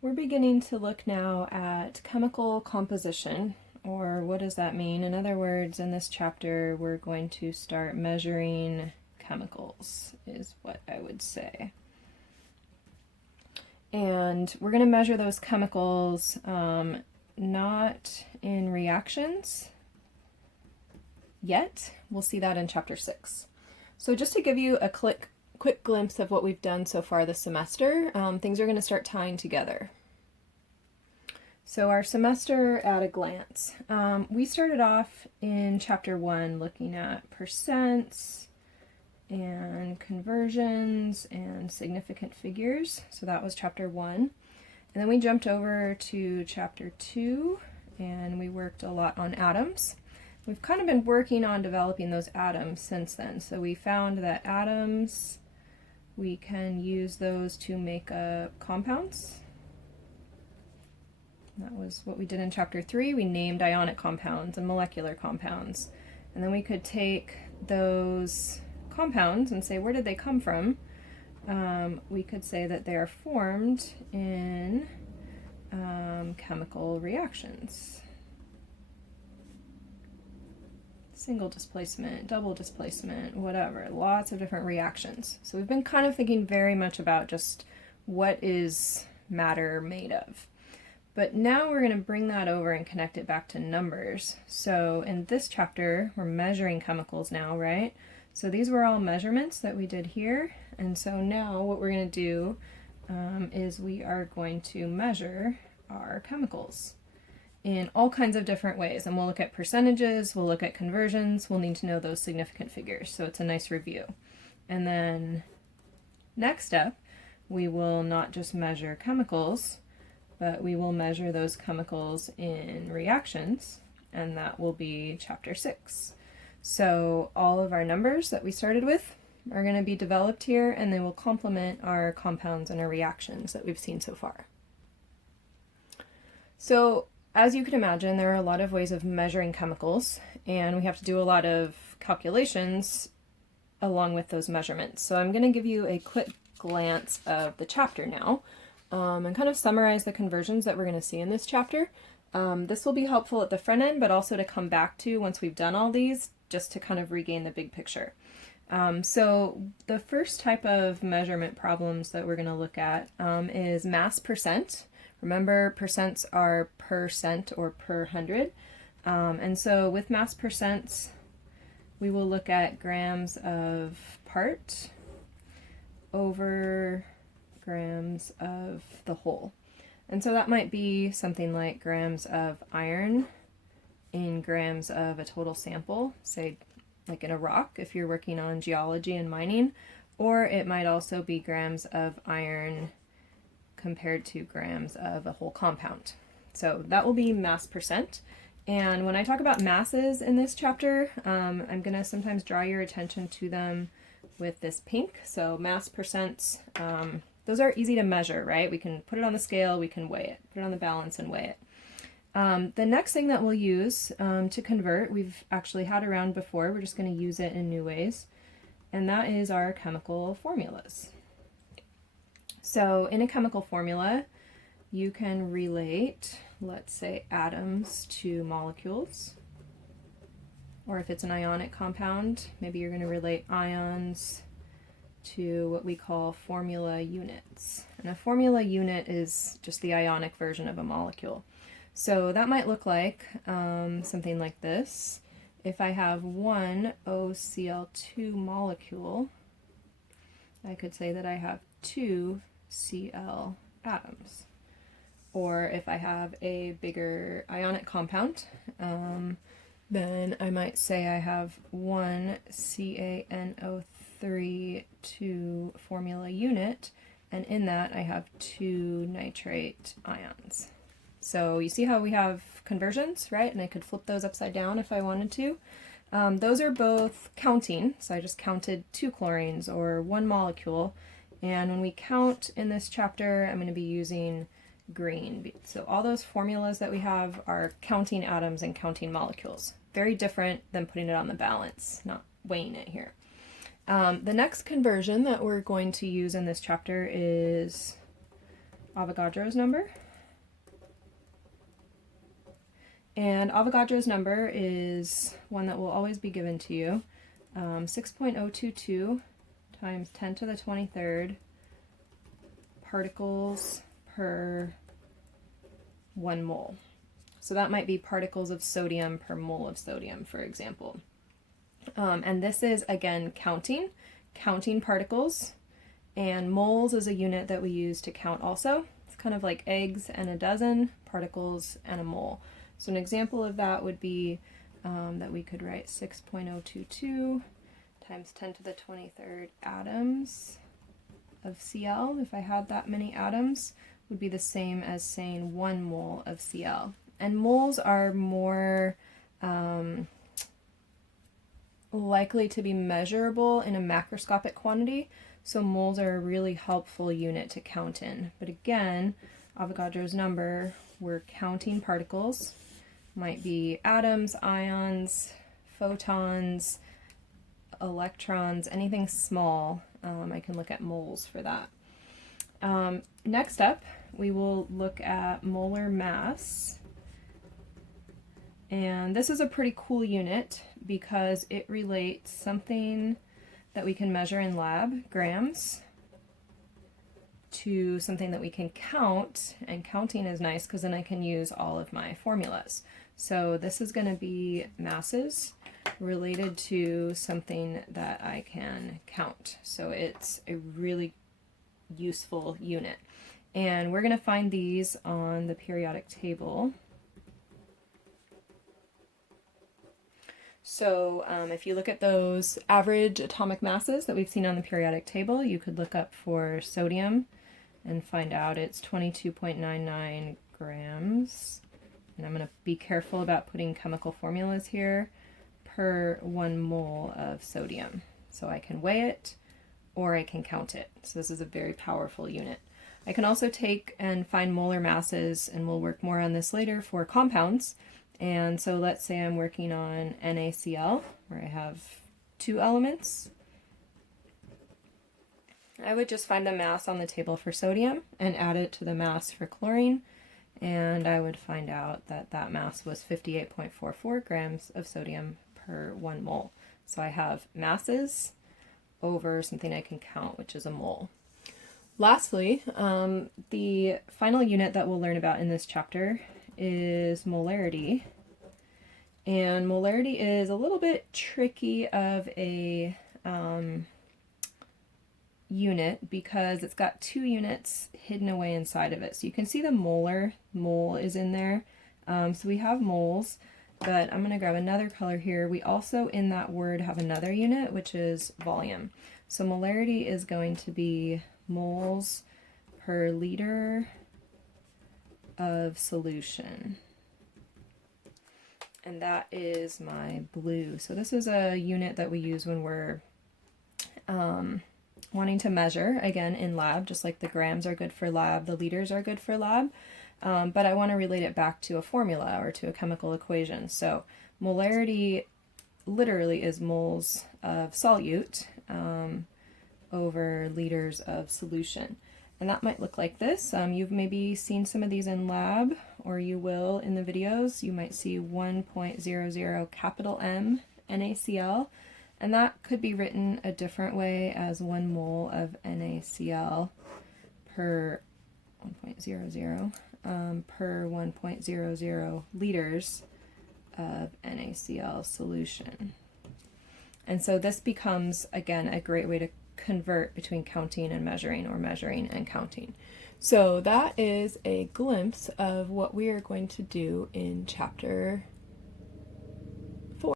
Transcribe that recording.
We're beginning to look now at chemical composition, or what does that mean? In other words, in this chapter, we're going to start measuring chemicals, is what I would say. And we're going to measure those chemicals not in reactions yet. We'll see that in chapter 6. So just to give you a quick glimpse of what we've done so far this semester, things are going to start tying together. So our semester at a glance. We started off in chapter 1 looking at percents and conversions and significant figures. So that was chapter 1. And then we jumped over to chapter 2 and we worked a lot on atoms. We've kind of been working on developing those atoms since then. So we found that atoms, we can use those to make up compounds. That was what we did in chapter 3. We named ionic compounds and molecular compounds. And then we could take those compounds and say, where did they come from? We could say that they are formed in chemical reactions. Single displacement, double displacement, whatever, lots of different reactions. So we've been kind of thinking very much about just what is matter made of. But now we're going to bring that over and connect it back to numbers. So in this chapter, we're measuring chemicals now, right? So these were all measurements that we did here. And so now what we're going to do is we are going to measure our chemicals in all kinds of different ways. And we'll look at percentages, we'll look at conversions, we'll need to know those significant figures. So it's a nice review. And then next up, we will not just measure chemicals, but we will measure those chemicals in reactions, and that will be chapter 6. So all of our numbers that we started with are going to be developed here, and they will complement our compounds and our reactions that we've seen so far. So as you can imagine, there are a lot of ways of measuring chemicals, and we have to do a lot of calculations along with those measurements. So I'm going to give you a quick glance of the chapter now, and kind of summarize the conversions that we're going to see in this chapter. This will be helpful at the front end, but also to come back to once we've done all these, just to kind of regain the big picture. So the first type of measurement problems that we're going to look at is mass percent. Remember, percents are per cent or per hundred. And so with mass percents, we will look at grams of part over grams of the whole. And so that might be something like grams of iron in grams of a total sample, say like in a rock if you're working on geology and mining, or it might also be grams of iron compared to grams of a whole compound. So that will be mass percent. And when I talk about masses in this chapter, I'm going to sometimes draw your attention to them with this pink. So mass percents, those are easy to measure, right? We can put it on the scale, we can weigh it, put it on the balance and weigh it. The next thing that we'll use to convert, we've actually had around before, we're just going to use it in new ways, and that is our chemical formulas. So in a chemical formula, you can relate, let's say, atoms to molecules, or if it's an ionic compound, maybe you're going to relate ions to what we call formula units. And a formula unit is just the ionic version of a molecule. So that might look like something like this. If I have one OCl2 molecule, I could say that I have two Cl atoms. Or if I have a bigger ionic compound, then I might say I have one CaNO3 to formula unit, and in that I have two nitrate ions. So you see how we have conversions, right? And I could flip those upside down if I wanted to. Those are both counting, so I just counted 2 chlorines or 1 molecule, and when we count in this chapter, I'm going to be using green. So all those formulas that we have are counting atoms and counting molecules. Very different than putting it on the balance, not weighing it here. The next conversion that we're going to use in this chapter is Avogadro's number. And Avogadro's number is one that will always be given to you. 6.022 times 10 to the 23rd particles per 1 mole. So that might be particles of sodium per mole of sodium, for example. And this is, again, counting particles. And moles is a unit that we use to count also. It's kind of like eggs and a dozen, particles and a mole. So an example of that would be that we could write 6.022 times 10 to the 23rd atoms of Cl. If I had that many atoms, would be the same as saying 1 mole of Cl. And moles are more likely to be measurable in a macroscopic quantity, so moles are a really helpful unit to count in. But again, Avogadro's number, we're counting particles. Might be atoms, ions, photons, electrons, anything small. I can look at moles for that. Next up, we will look at molar mass. And this is a pretty cool unit because it relates something that we can measure in lab, grams, to something that we can count, and counting is nice because then I can use all of my formulas. So this is going to be masses related to something that I can count. So it's a really useful unit. And we're going to find these on the periodic table. So if you look at those average atomic masses that we've seen on the periodic table, you could look up for sodium and find out it's 22.99 grams. And I'm going to be careful about putting chemical formulas here, per 1 mole of sodium. So I can weigh it or I can count it. So this is a very powerful unit. I can also take and find molar masses, and we'll work more on this later, for compounds. And so let's say I'm working on NaCl, where I have 2 elements. I would just find the mass on the table for sodium and add it to the mass for chlorine, and I would find out that that mass was 58.44 grams of sodium per 1 mole. So I have masses over something I can count, which is a mole. Lastly, the final unit that we'll learn about in this chapter is molarity. And molarity is a little bit tricky of a unit because it's got 2 units hidden away inside of it. So you can see the mole is in there. So we have moles, but I'm going to grab another color here. We also, in that word, have another unit, which is volume. So molarity is going to be moles per liter of solution. And that is my blue. So this is a unit that we use when we're wanting to measure, again, in lab, just like the grams are good for lab, the liters are good for lab. But I want to relate it back to a formula or to a chemical equation. So molarity literally is moles of solute over liters of solution. And that might look like this. You've maybe seen some of these in lab, or you will in the videos. You might see 1.00 capital M NaCl, and that could be written a different way as 1 mole of NaCl per 1.00 per 1.00 liters of NaCl solution. And so this becomes, again, a great way to convert between counting and measuring, or measuring and counting. So that is a glimpse of what we are going to do in chapter